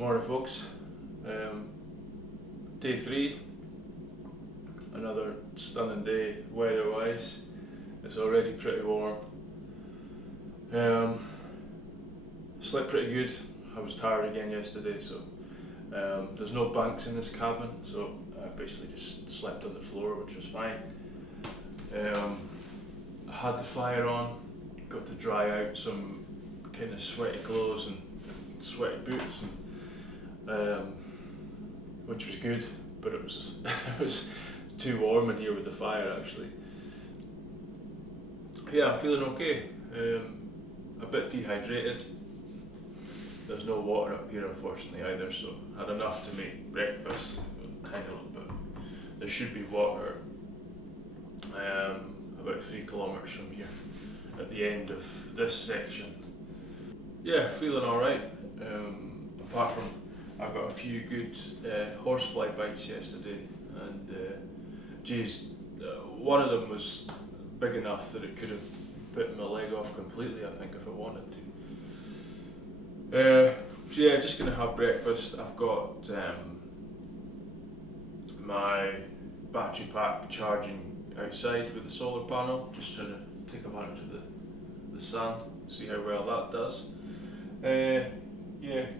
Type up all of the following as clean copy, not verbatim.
Morning folks, day 3, another stunning day weather wise. It's already pretty warm. Slept pretty good. I was tired again yesterday, so there's no bunks in this cabin, so I basically just slept on the floor, which was fine. I had the fire on, got to dry out some kind of sweaty clothes and sweaty boots, and which was good, but it was it was too warm in here with the fire actually. Yeah, I'm feeling okay. A bit dehydrated. There's no water up here unfortunately either, so I had enough to make breakfast, a tiny little bit. There should be water about 3 kilometres from here at the end of this section. Yeah, feeling alright. Apart from I got a few good horsefly bites yesterday, and one of them was big enough that it could have bitten my leg off completely, I think, if it wanted to. So yeah, just gonna have breakfast. I've got my battery pack charging outside with the solar panel, just trying to take advantage of the sun, see how well that does. Yeah,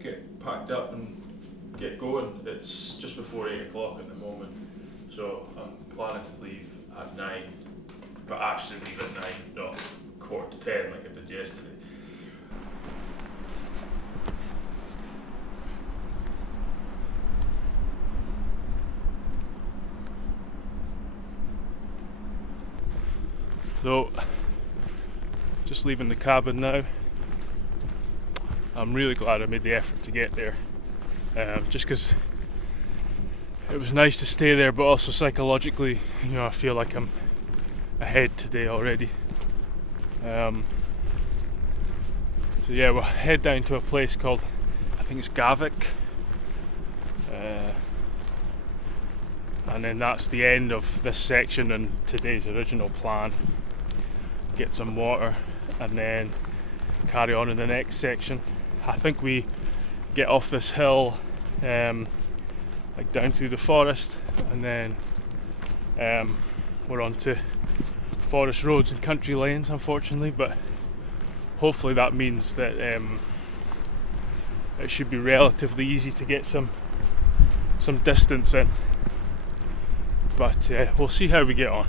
get packed up and get going. It's just before 8 o'clock at the moment, so I'm planning to leave at 9, but actually leave at 9, not 9:45 like I did yesterday. So, just leaving the cabin now. I'm really glad I made the effort to get there, just because it was nice to stay there, but also psychologically, I feel like I'm ahead today already. So yeah, we'll head down to a place called, I think it's Gavik, and then that's the end of this section and today's original plan. Get some water and then carry on in the next section. I think we get off this hill, like down through the forest, and then we're onto forest roads and country lanes, unfortunately, but hopefully that means that it should be relatively easy to get some distance in, but we'll see how we get on.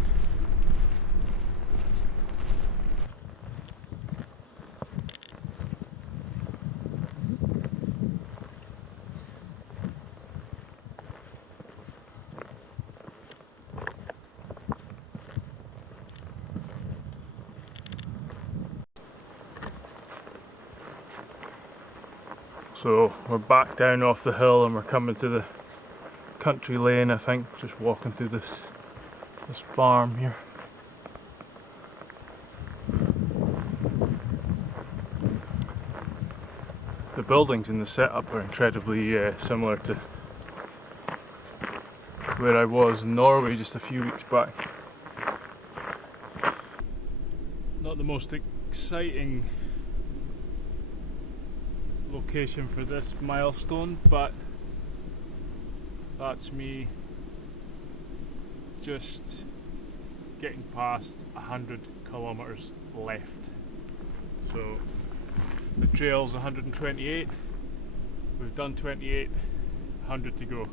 So we're back down off the hill and we're coming to the country lane, I think, just walking through this farm here. The buildings and the setup are incredibly similar to where I was in Norway just a few weeks back. Not the most exciting location for this milestone, but that's me just getting past 100 kilometres left. So the trail's 128, we've done 28, 100 to go.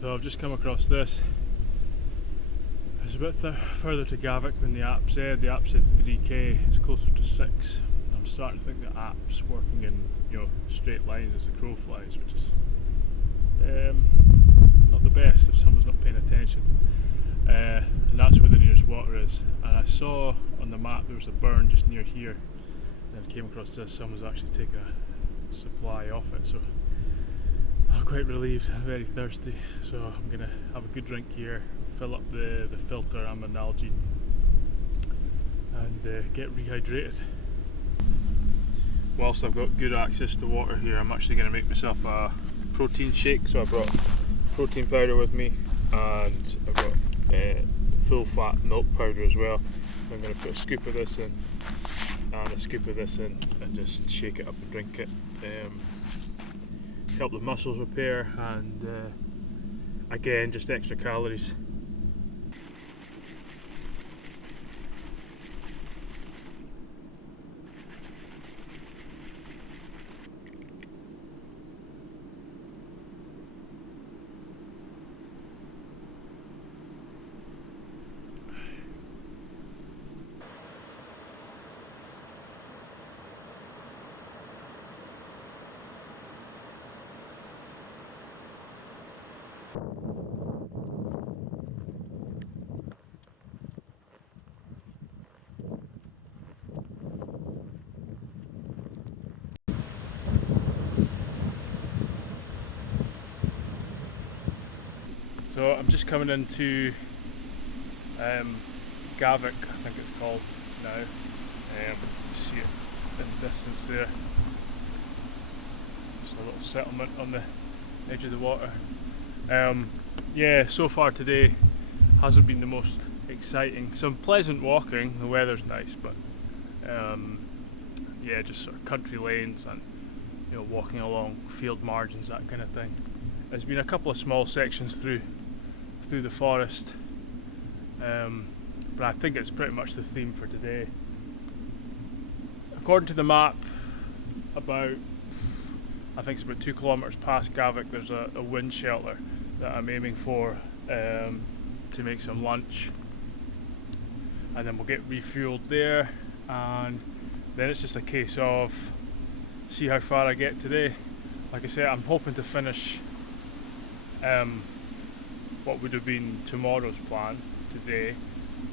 So I've just come across this. It's a bit further to Gavik than the app said. The app said 3k, it's closer to 6. I'm starting to think the app's working in straight lines as the crow flies, which is not the best if someone's not paying attention. and that's where the nearest water is. And I saw on the map there was a burn just near here, and I came across this. Someone's actually taken a supply off it, so I'm quite relieved. I'm very thirsty, so I'm gonna have a good drink here, fill up the filter and an Nalgene, and get rehydrated. Whilst I've got good access to water here, I'm actually going to make myself a protein shake. So I brought protein powder with me, and I've got full fat milk powder as well. I'm going to put a scoop of this in and a scoop of this in and just shake it up and drink it. Help the muscles repair, and again, just extra calories. So I'm just coming into Gavik, I think it's called now. You see it in the distance there. Just a little settlement on the edge of the water. Yeah, so far today hasn't been the most exciting. Some pleasant walking, the weather's nice, but yeah, just sort of country lanes and walking along field margins, that kind of thing. There's been a couple of small sections through the forest, but I think it's pretty much the theme for today. According to the map, I think it's about 2 kilometres past Gavik, there's a wind shelter that I'm aiming for to make some lunch, and then we'll get refueled there, and then it's just a case of see how far I get today. Like I said, I'm hoping to finish what would have been tomorrow's plan today,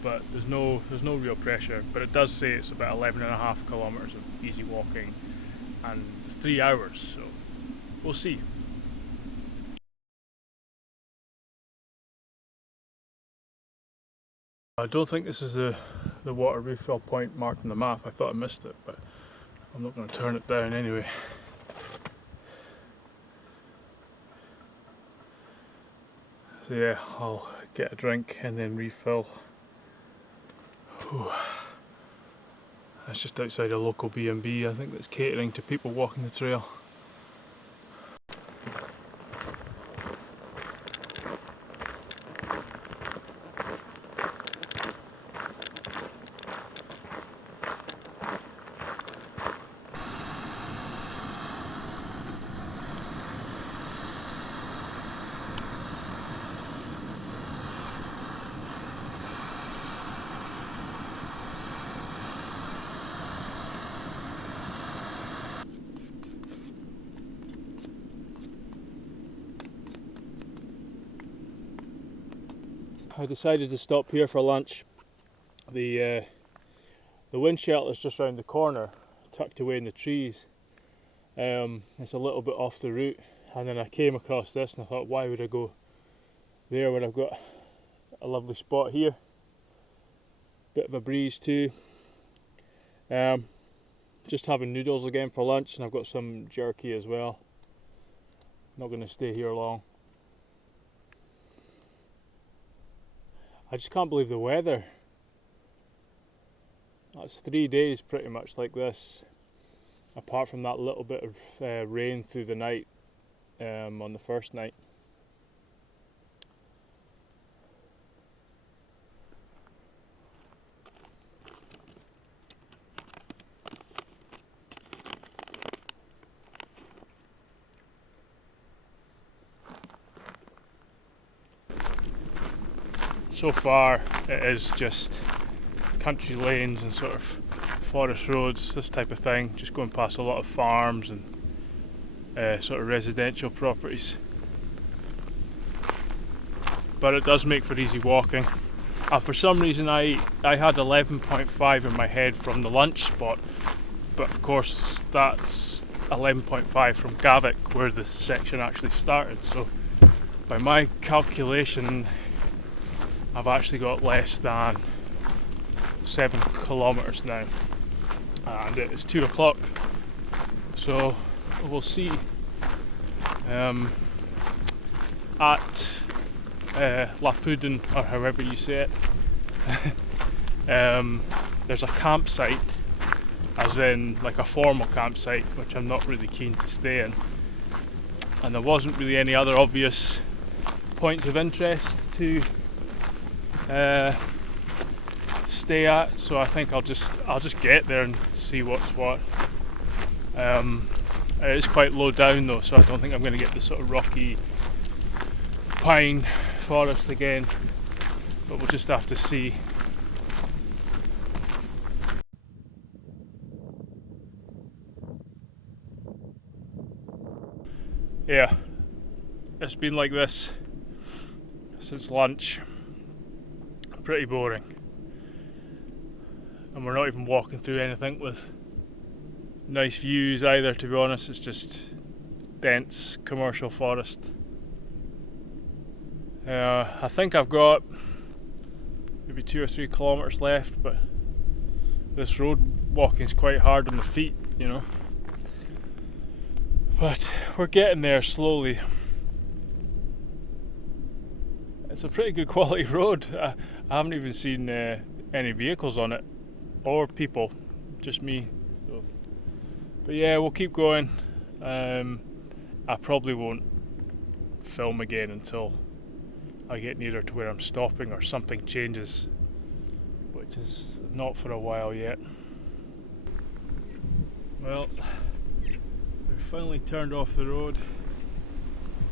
but there's no real pressure. But it does say it's about 11.5 kilometres of easy walking and 3 hours, so we'll see. I don't think this is the water refill point marked on the map. I thought I missed it, but I'm not going to turn it down anyway. So yeah, I'll get a drink and then refill. Whew. That's just outside a local B&B, I think, that's catering to people walking the trail. I decided to stop here for lunch. The wind shelter's just round the corner, tucked away in the trees. It's a little bit off the route, and then I came across this and I thought, why would I go there when I've got a lovely spot here? Bit of a breeze too. Just having noodles again for lunch, and I've got some jerky as well. Not going to stay here long. I just can't believe the weather. That's 3 days pretty much like this, apart from that little bit of rain through the night on the first night. So far it is just country lanes and sort of forest roads, this type of thing, just going past a lot of farms and sort of residential properties. But it does make for easy walking. And for some reason I had 11.5 in my head from the lunch spot, but of course that's 11.5 from Gavik, where the section actually started. So by my calculation, I've actually got less than 7 kilometers now, and it is 2 o'clock. So we'll see. At Lapuden, or however you say it, there's a campsite, as in like a formal campsite, which I'm not really keen to stay in, and there wasn't really any other obvious points of interest to stay at, so I think I'll just get there and see what's what. It is quite low down though, so I don't think I'm going to get the sort of rocky pine forest again, but we'll just have to see. Yeah, it's been like this since lunch. Pretty boring, and we're not even walking through anything with nice views either, to be honest. It's just dense commercial forest. I think I've got maybe 2 or 3 kilometers left, but this road walking is quite hard on the feet, you know. But we're getting there slowly. It's a pretty good quality road. I haven't even seen any vehicles on it, or people, just me. So. But yeah, we'll keep going. I probably won't film again until I get nearer to where I'm stopping or something changes, which is not for a while yet. Well, we finally turned off the road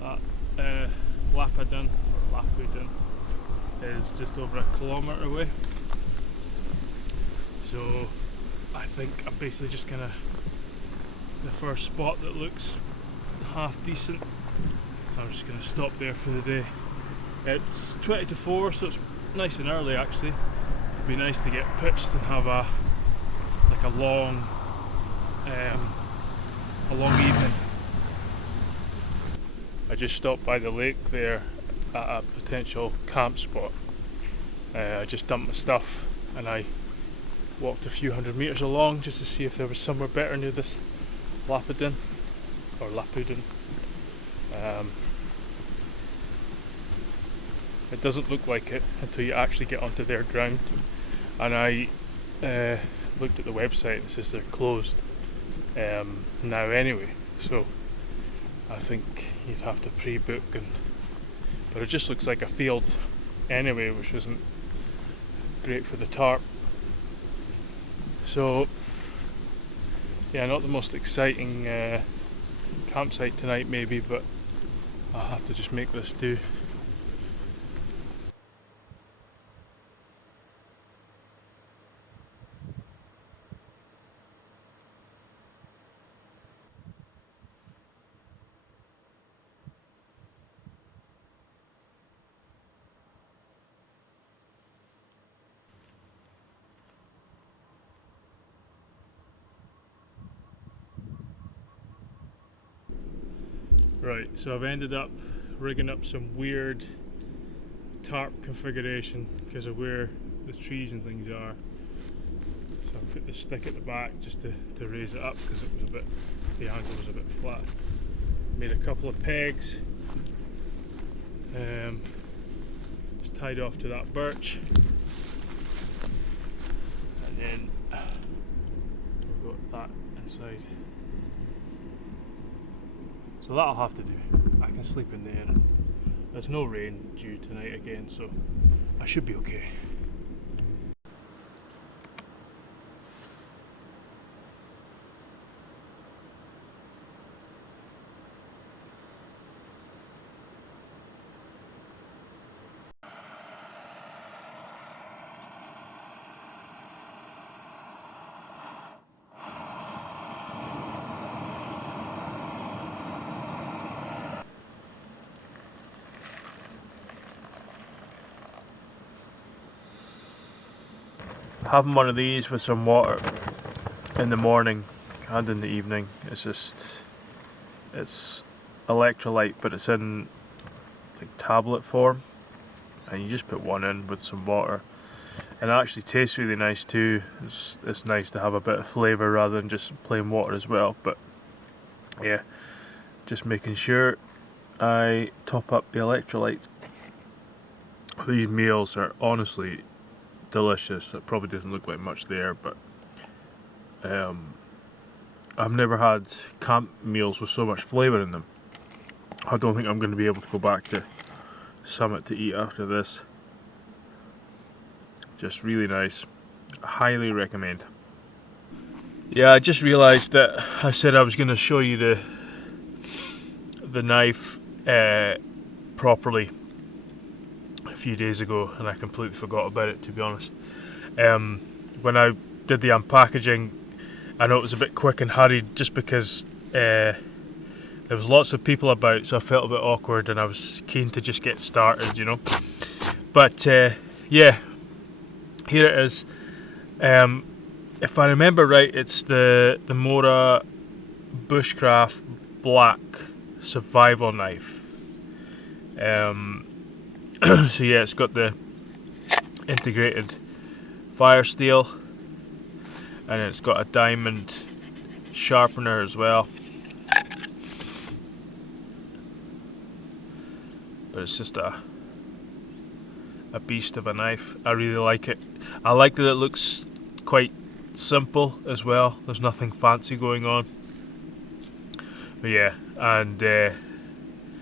at Lapuden is just over 1 kilometre away, so I think I'm basically just gonna, the first spot that looks half decent, I'm just gonna stop there for the day. It's 20 to 4, so it's nice and early actually. It'd be nice to get pitched and have a long evening. I just stopped by the lake there at a potential camp spot. I just dumped my stuff and I walked a few hundred metres along just to see if there was somewhere better near this Lapuden. It doesn't look like it until you actually get onto their ground, and I looked at the website and it says they're closed now anyway, so I think you'd have to pre-book, but it just looks like a field anyway, which isn't great for the tarp. So yeah, not the most exciting campsite tonight maybe, but I'll have to just make this do. Right, so I've ended up rigging up some weird tarp configuration because of where the trees and things are. So I put the stick at the back just to raise it up because it was the angle was a bit flat. Made a couple of pegs, just tied off to that birch, and then we've got that inside. So that'll have to do. I can sleep in there. There's no rain due tonight again, so I should be okay. having one of these with some water in the morning and in the evening, it's electrolyte, but it's in like tablet form, and you just put one in with some water, and it actually tastes really nice too. It's nice to have a bit of flavour rather than just plain water as well. But yeah, just making sure I top up the electrolytes. These meals are honestly delicious. It probably doesn't look like much there, but I've never had camp meals with so much flavour in them. I don't think I'm going to be able to go back to Summit to eat after this. Just really nice. Highly recommend. Yeah, I just realised that I said I was going to show you the knife properly a few days ago, and I completely forgot about it, to be honest. When I did the unpackaging, I know it was a bit quick and hurried just because there was lots of people about, so I felt a bit awkward and I was keen to just get started, you know. But yeah, here it is. If I remember right, it's the Mora Bushcraft Black Survival Knife. So yeah, it's got the integrated fire steel, and it's got a diamond sharpener as well. But it's just a beast of a knife. I really like it. I like that it looks quite simple as well. There's nothing fancy going on. But yeah, and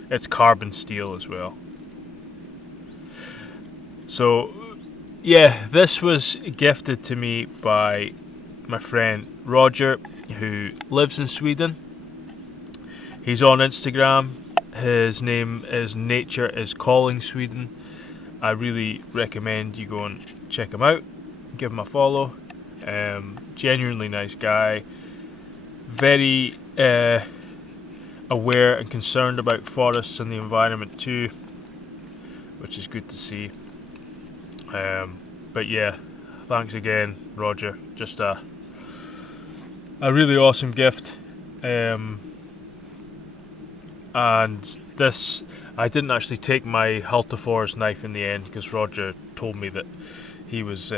it's carbon steel as well. So yeah, this was gifted to me by my friend Roger, who lives in Sweden. He's on Instagram. His name is Nature is Calling Sweden. I really recommend you go and check him out. Give him a follow. Genuinely nice guy. Very aware and concerned about forests and the environment too, which is good to see. But yeah, thanks again, Roger. Just a really awesome gift. And this, I didn't actually take my Hultafors knife in the end because Roger told me that he was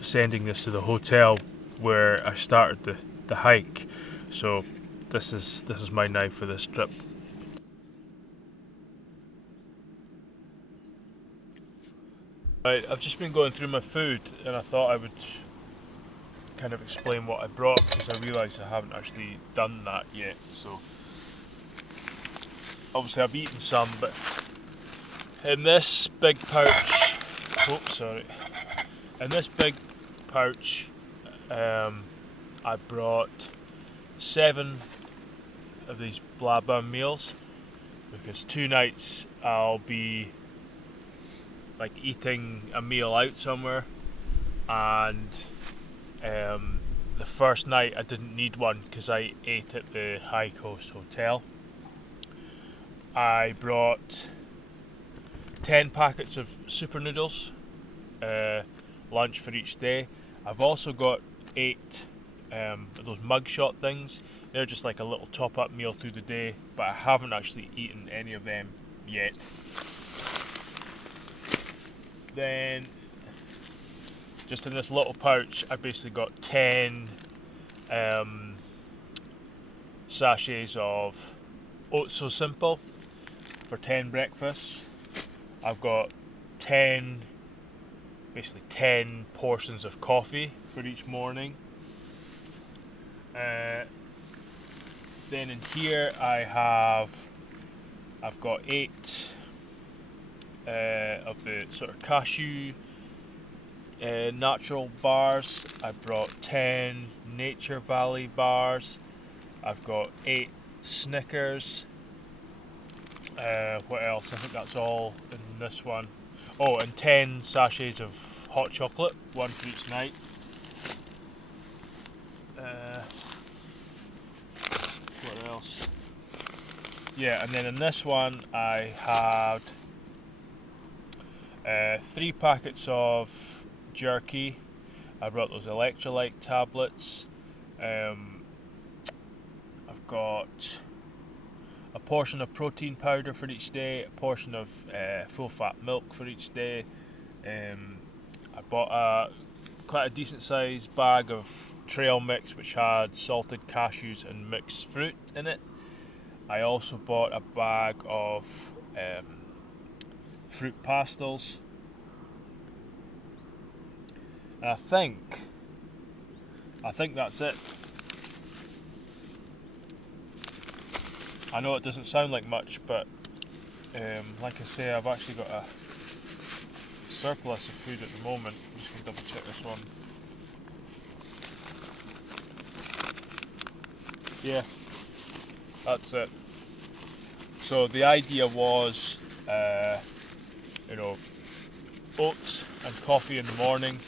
sending this to the hotel where I started the hike. So this is my knife for this trip. Right, I've just been going through my food and I thought I would kind of explain what I brought because I realised I haven't actually done that yet. So obviously I've eaten some, but in this big pouch, in this big pouch I brought 7 of these blabba meals because 2 nights I'll be like eating a meal out somewhere, and the first night I didn't need one because I ate at the High Coast Hotel. I brought 10 packets of super noodles, lunch for each day. I've also got 8 of those mugshot things. They're just like a little top-up meal through the day, but I haven't actually eaten any of them yet. Then, just in this little pouch, I basically got 10 sachets of Oats So Simple for 10 breakfasts. I've got 10 portions of coffee for each morning. Then in here I've got 8 of the sort of cashew natural bars. I brought 10 Nature Valley bars. I've got 8 Snickers. What else? I think that's all in this one. Oh, and 10 sachets of hot chocolate, 1 for each night. What else? Yeah, and then in this one I had 3 packets of jerky, I brought those electrolyte tablets. I've got a portion of protein powder for each day, a portion of full fat milk for each day. I bought quite a decent sized bag of trail mix which had salted cashews and mixed fruit in it. I also bought a bag of fruit pastels. And I think that's it. I know it doesn't sound like much, but like I say, I've actually got a surplus of food at the moment. I'm just going to double check this one. Yeah, that's it. So the idea was, oats and coffee in the morning.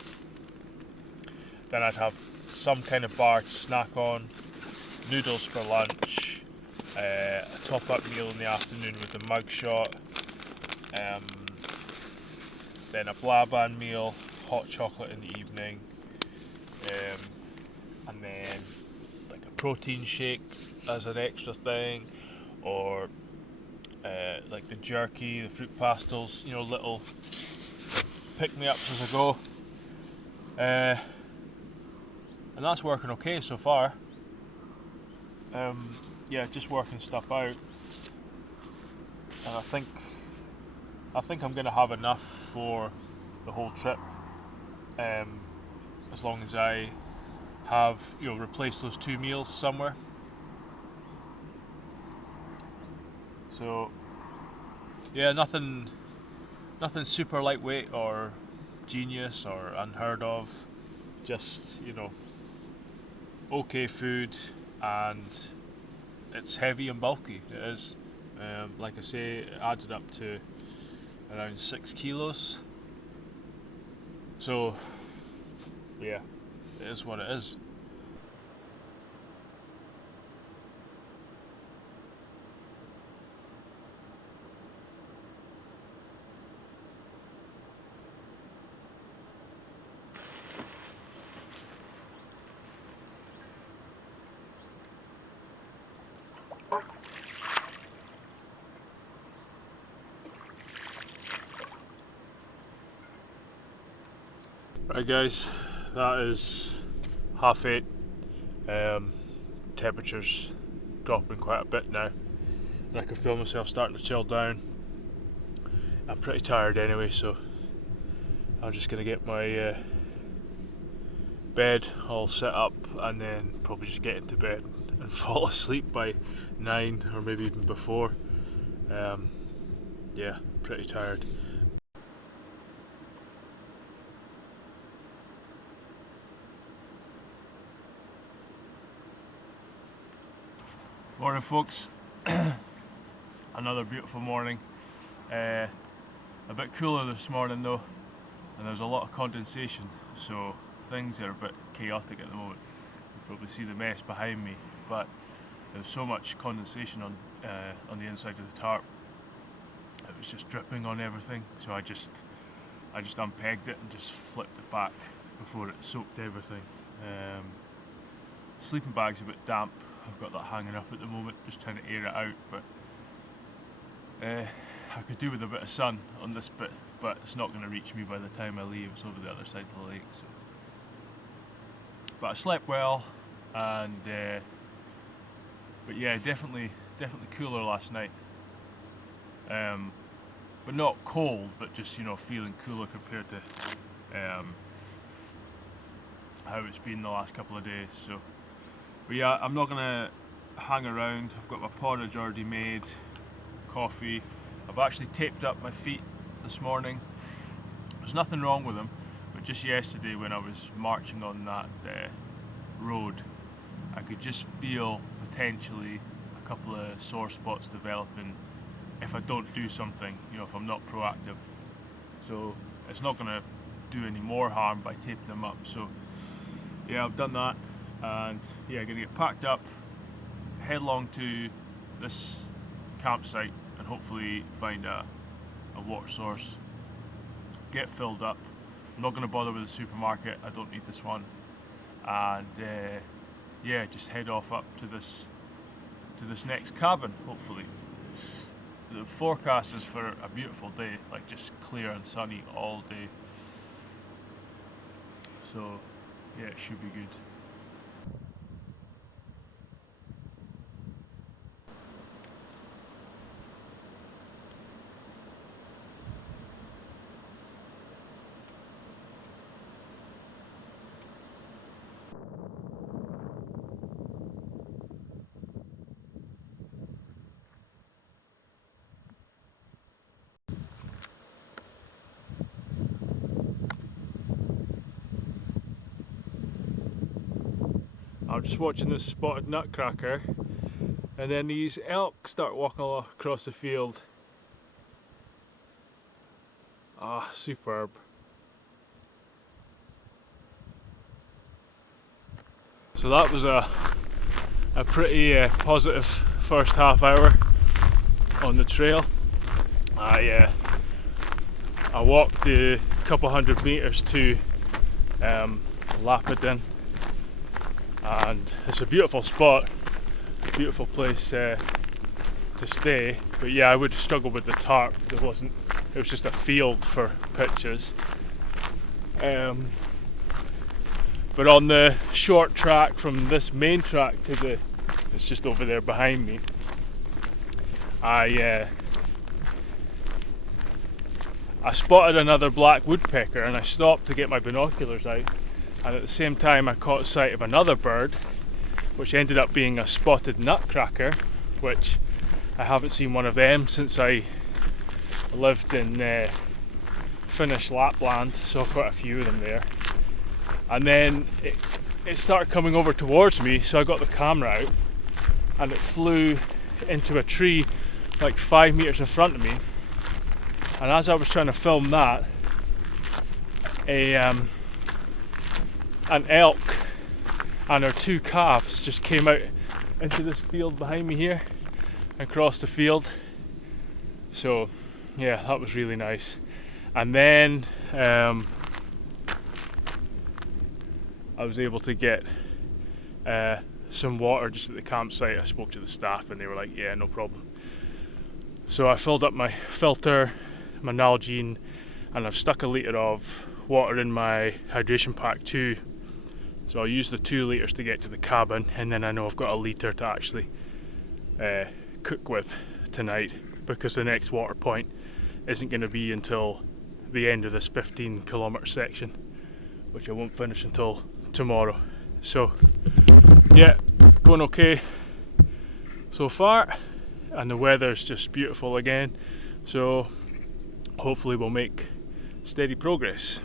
Then I'd have some kind of bar to snack on, noodles for lunch, a top-up meal in the afternoon with a mug shot, then a blaban meal, hot chocolate in the evening, and then like a protein shake as an extra thing, or like the jerky, the fruit pastels, little pick-me-ups as I go. And that's working okay so far. Just working stuff out, and I think I'm going to have enough for the whole trip, as long as I have replaced those 2 meals somewhere. So yeah, nothing super lightweight or genius or unheard of, just okay food, and it's heavy and bulky. It is. Like I say, it added up to around 6 kilos. So yeah, it is what it is. Right guys, that is 8:30. Temperature's dropping quite a bit now, and I can feel myself starting to chill down. I'm pretty tired anyway, so I'm just going to get my bed all set up and then probably just get into bed and fall asleep by 9 or maybe even before. Pretty tired. Morning folks, another beautiful morning. A bit cooler this morning though, and there's a lot of condensation, so things are a bit chaotic at the moment. You probably see the mess behind me, but there's so much condensation on the inside of the tarp. It was just dripping on everything, so I just unpegged it and just flipped it back before it soaked everything. Sleeping bag's a bit damp. I've got that hanging up at the moment, just trying to air it out, but I could do with a bit of sun on this bit, but it's not going to reach me by the time I leave. It's over the other side of the lake. So. But I slept well, and but yeah, definitely cooler last night. But not cold, but just feeling cooler compared to how it's been the last couple of days. So. But yeah, I'm not going to hang around. I've got my porridge already made, coffee. I've actually taped up my feet this morning. There's nothing wrong with them, but just yesterday when I was marching on that road, I could just feel potentially a couple of sore spots developing if I don't do something, if I'm not proactive. So it's not going to do any more harm by taping them up. So yeah, I've done that. And yeah, gonna get packed up, headlong to this campsite, and hopefully find a water source, get filled up, I'm not going to bother with the supermarket, I don't need this one. And yeah, just head off up to this next cabin, hopefully. The forecast is for a beautiful day, like just clear and sunny all day. So yeah, it should be good. I'm just watching this spotted nutcracker, and then these elk start walking across the field. Ah, superb. So that was a pretty positive first half hour on the trail. I walked a couple hundred meters to Lapidin. And it's a beautiful spot, a beautiful place to stay. But yeah, I would struggle with the tarp. It was just a field for pitches. But on the short track from this main track to it's just over there behind me, I spotted another black woodpecker, and I stopped to get my binoculars out. And at the same time I caught sight of another bird, which ended up being a spotted nutcracker, which I haven't seen one of them since I lived in Finnish Lapland, saw quite a few of them there. And then it started coming over towards me, so I got the camera out and it flew into a tree like 5 meters in front of me. And as I was trying to film that, an elk and her two calves just came out into this field behind me here and crossed the field. So yeah, that was really nice. And then I was able to get some water just at the campsite. I spoke to the staff and they were like, yeah, no problem. So I filled up my filter, my Nalgene, and I've stuck a litre of water in my hydration pack too. So I'll use the 2 litres to get to the cabin, and then I know I've got a litre to actually cook with tonight, because the next water point isn't going to be until the end of this 15-kilometre section, which I won't finish until tomorrow. So yeah, going okay so far, and the weather's just beautiful again, so hopefully we'll make steady progress.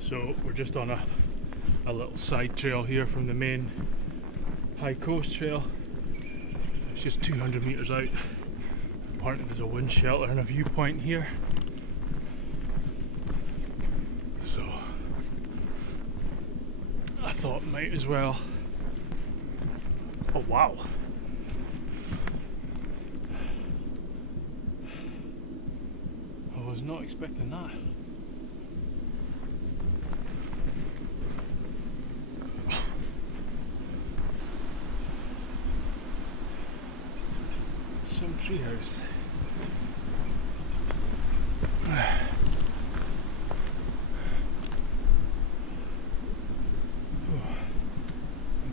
So we're just on a little side trail here from the main High Coast trail. It's just 200 metres out. Apparently there's a wind shelter and a viewpoint here. So I thought might as well. Oh wow. I was not expecting that. Some treehouse.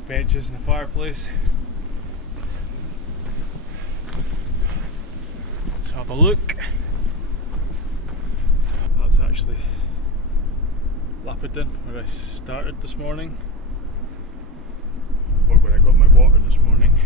Benches and a fireplace. Let's have a look. That's actually Lapidin, where I started this morning, or where I got my water this morning.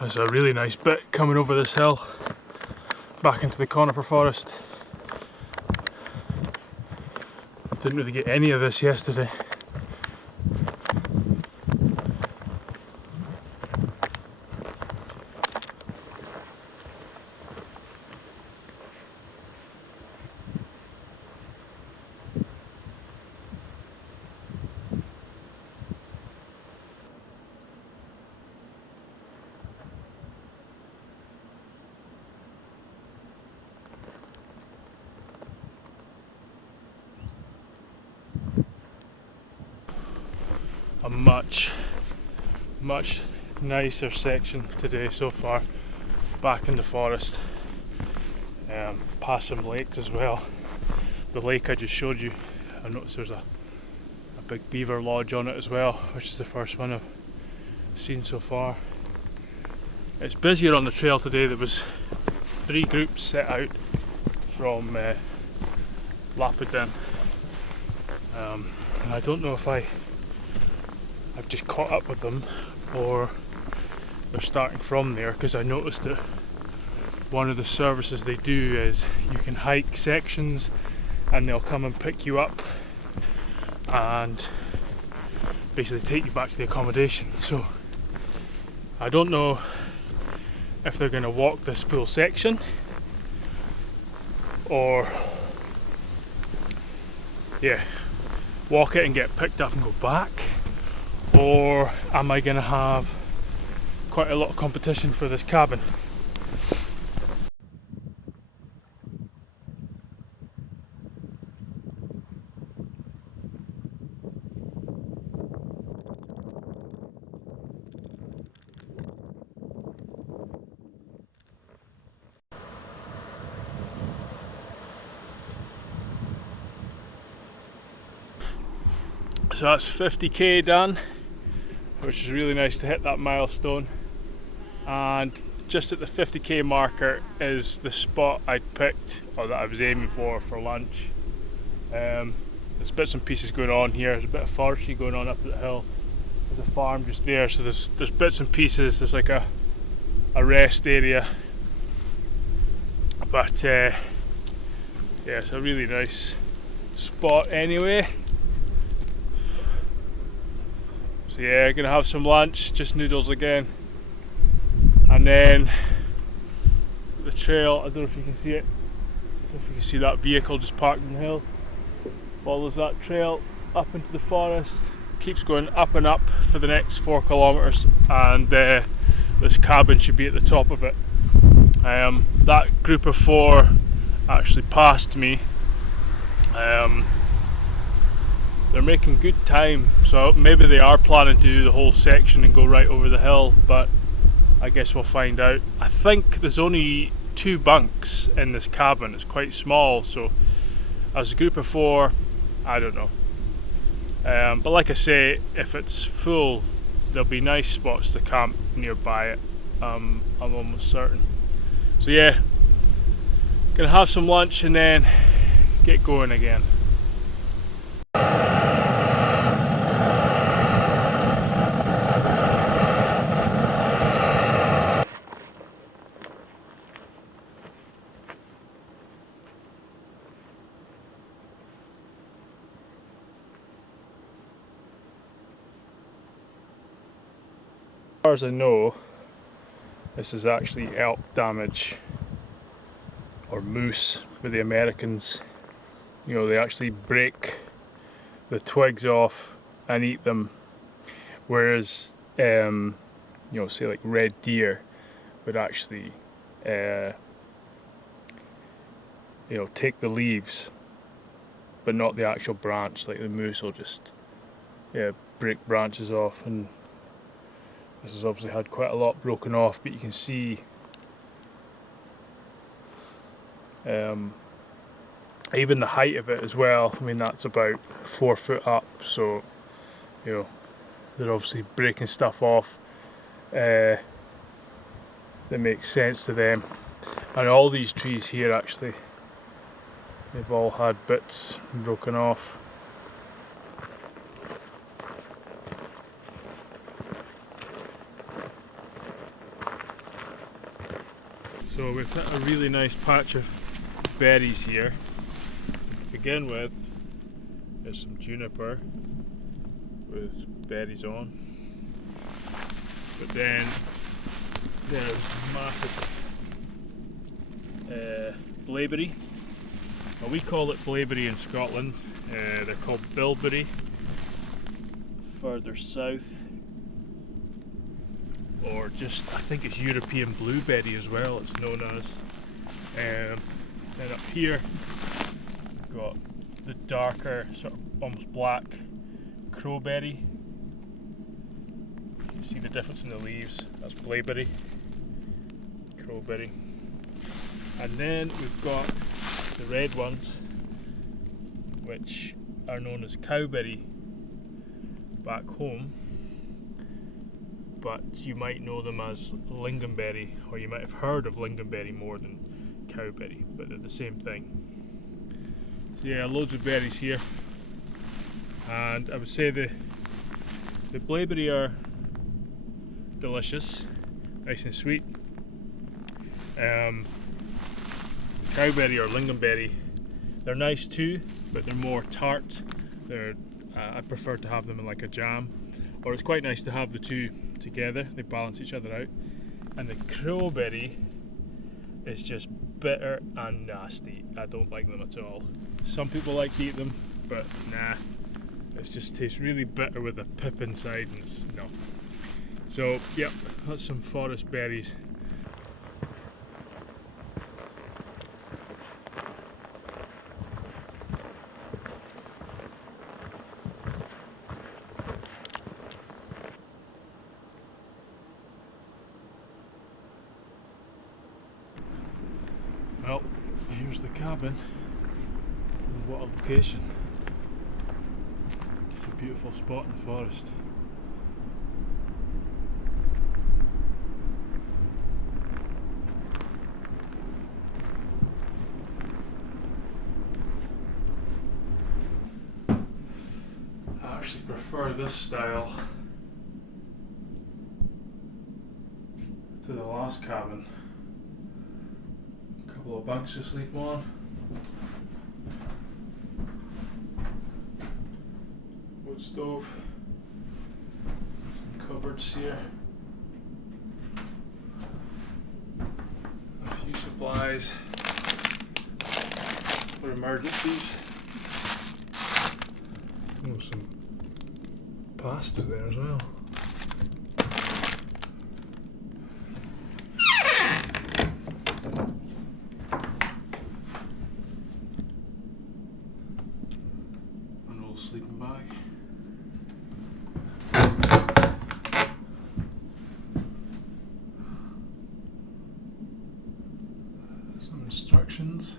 There's a really nice bit coming over this hill back into the conifer forest. Didn't really get any of this yesterday. A much nicer section today so far, back in the forest, past some lakes as well. The lake I just showed you, I noticed there's a big beaver lodge on it as well, which is the first one I've seen so far. It's busier on the trail today. There was 3 groups set out from Lapidem, and I don't know if I've just caught up with them or they're starting from there, because I noticed that one of the services they do is you can hike sections and they'll come and pick you up and basically take you back to the accommodation. So I don't know if they're going to walk this full section or walk it and get picked up and go back. Or am I going to have quite a lot of competition for this cabin? So that's 50k done, which is really nice to hit that milestone. And just at the 50k marker is the spot I'd picked, or that I was aiming for lunch. There's bits and pieces going on here. There's a bit of forestry going on up the hill. There's a farm just there, so there's bits and pieces. There's like a rest area, but yeah, it's a really nice spot anyway. So yeah, gonna have some lunch, just noodles again, and then the trail, I don't know if you can see it, I don't know if you can see that vehicle just parked on the hill, follows that trail up into the forest, keeps going up and up for the next 4 kilometers, and this cabin should be at the top of it. That group of 4 actually passed me. They're making good time, so maybe they are planning to do the whole section and go right over the hill, but I guess we'll find out. I think there's only 2 bunks in this cabin. It's quite small, so as a group of 4, I don't know. But like I say, if it's full, there'll be nice spots to camp nearby it. I'm almost certain. So yeah, gonna have some lunch and then get going again. As far as I know, this is actually elk damage, or moose with the Americans. You know, they actually break the twigs off and eat them, whereas you know, say like red deer would actually you know, take the leaves but not the actual branch. Like the moose will just break branches off, and this has obviously had quite a lot broken off, but you can see even the height of it as well. I mean, that's about 4 foot up, so you know, they're obviously breaking stuff off that makes sense to them. And all these trees here, actually, they've all had bits broken off. So we've got a really nice patch of berries here. To begin with, there's some juniper with berries on. But then there's massive blaeberry. Well, we call it blaeberry in Scotland. They're called bilberry further south, or just, I think it's European blueberry as well, it's known as. Then up here we've got the darker, sort of almost black crowberry. You can see the difference in the leaves. That's blaeberry, crowberry. And then we've got the red ones, which are known as cowberry back home, but you might know them as lingonberry, or you might have heard of lingonberry more than cowberry, but they're the same thing. So yeah, loads of berries here, and I would say the blaeberry are delicious, nice and sweet. Cowberry or lingonberry, they're nice too, but they're more tart. I prefer to have them in like a jam, or it's quite nice to have the two together. They balance each other out. And the crowberry is just bitter and nasty. I don't like them at all. Some people like to eat them, but nah. It just tastes really bitter with a pip inside, and it's no. So yep, that's some forest berries. Well, here's the cabin, and what a location. It's a beautiful spot in the forest. I actually prefer this style to the last cabin. Couple of bunks to sleep on. Wood stove. Some cupboards here. A few supplies for emergencies. Oh, some pasta there as well. Sleeping bag. Some instructions.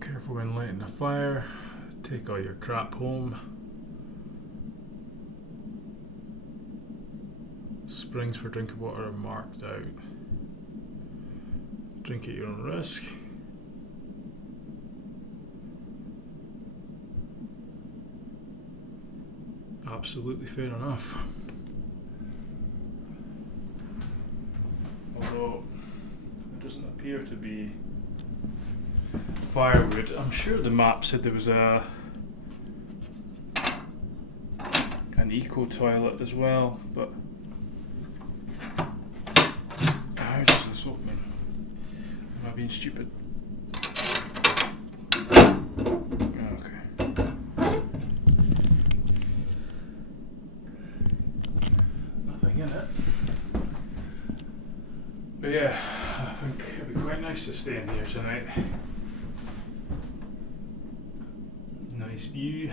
Careful when lighting a fire. Take all your crap home. Springs for drinking water are marked out. Drink at your own risk. Absolutely fair enough. Although it doesn't appear to be firewood. I'm sure the map said there was an eco toilet as well, but how does this open? Am I being stupid? Okay. Nothing in it. But yeah, I think it'd be quite nice to stay in here tonight. Nice view.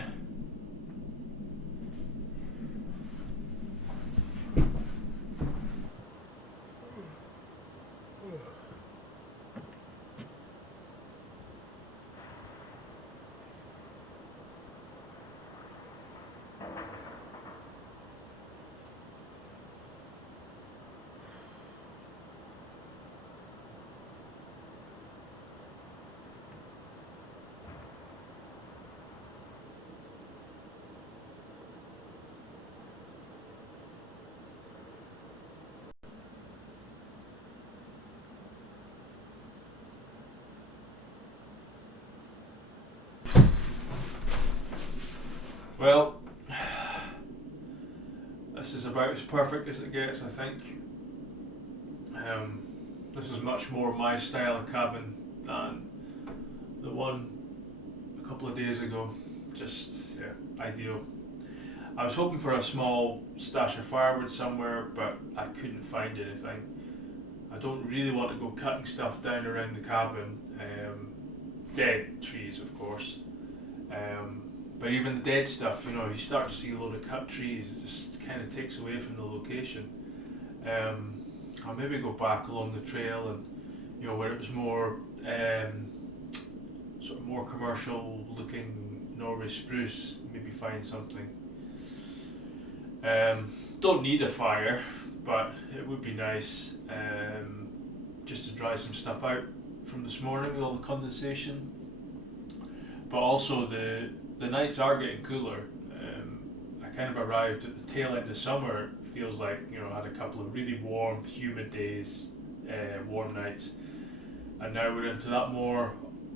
Well, this is about as perfect as it gets, I think. This is much more my style of cabin than the one a couple of days ago. Just, yeah, ideal. I was hoping for a small stash of firewood somewhere, but I couldn't find anything. I don't really want to go cutting stuff down around the cabin. Dead trees, of course. But even the dead stuff, you know, you start to see a load of cut trees, it just kind of takes away from the location. I'll maybe go back along the trail and, you know, where it was more, sort of more commercial looking Norway spruce, maybe find something. Don't need a fire, but it would be nice just to dry some stuff out from this morning with all the condensation. But also the nights are getting cooler. I kind of arrived at the tail end of summer. It feels like, you know, I had a couple of really warm, humid days, warm nights, and now we're into that more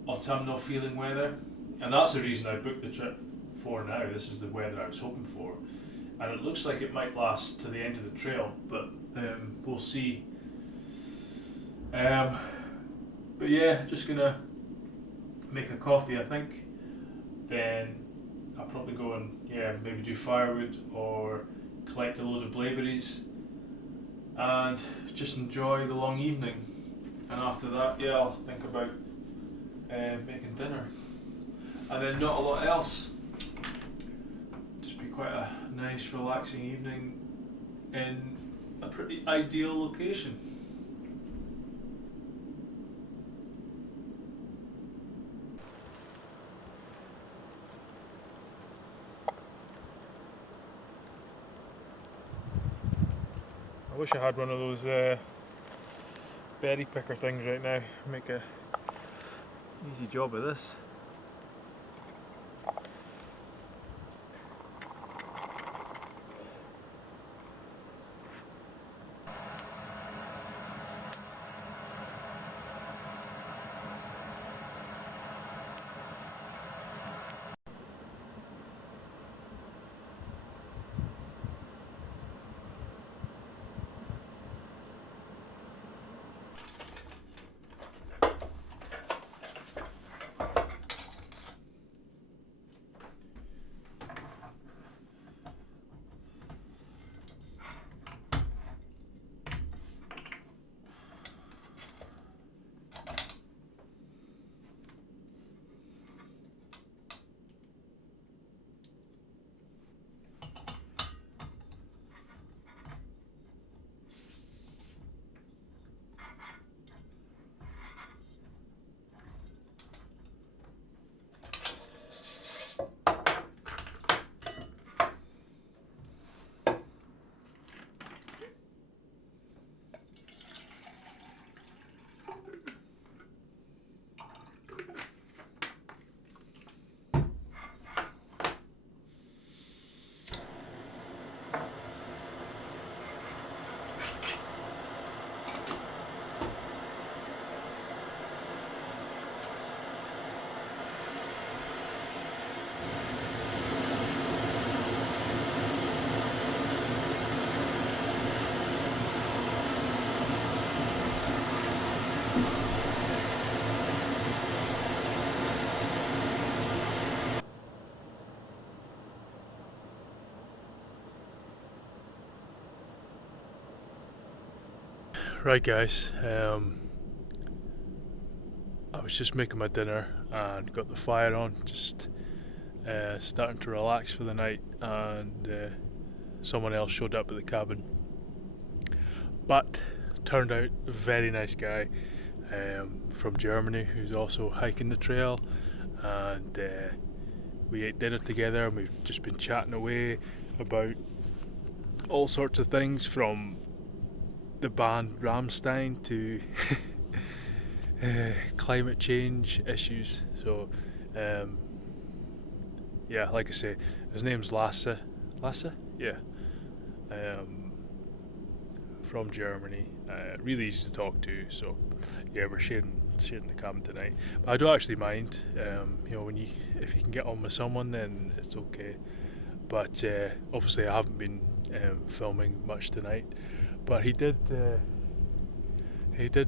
autumnal feeling weather. And that's the reason I booked the trip for now. This is the weather I was hoping for, and it looks like it might last to the end of the trail, but we'll see. But yeah, just gonna make a coffee, I think. Then I'll probably go and maybe do firewood or collect a load of blaeberries and just enjoy the long evening. And after that, I'll think about making dinner, and then not a lot else. Just be quite a nice, relaxing evening in a pretty ideal location. I wish I had one of those berry picker things right now. Make a easy job of this. Right guys, I was just making my dinner and got the fire on, just starting to relax for the night, and someone else showed up at the cabin, but turned out a very nice guy from Germany who's also hiking the trail, and we ate dinner together and we've just been chatting away about all sorts of things, from the band Rammstein to climate change issues. So like I say, his name's Lasse, from Germany, really easy to talk to. So we're sharing the cabin tonight, but I don't actually mind. If you can get on with someone, then it's okay. but obviously I haven't been filming much tonight. But he did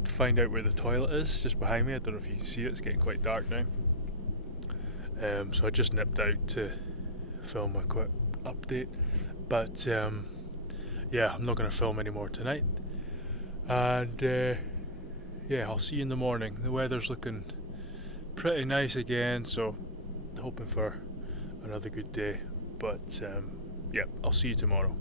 find out where the toilet is just behind me. I don't know if you can see it, it's getting quite dark now. So I just nipped out to film a quick update, but yeah, I'm not going to film anymore tonight, and yeah, I'll see you in the morning. The weather's looking pretty nice again, so hoping for another good day, but yeah, I'll see you tomorrow.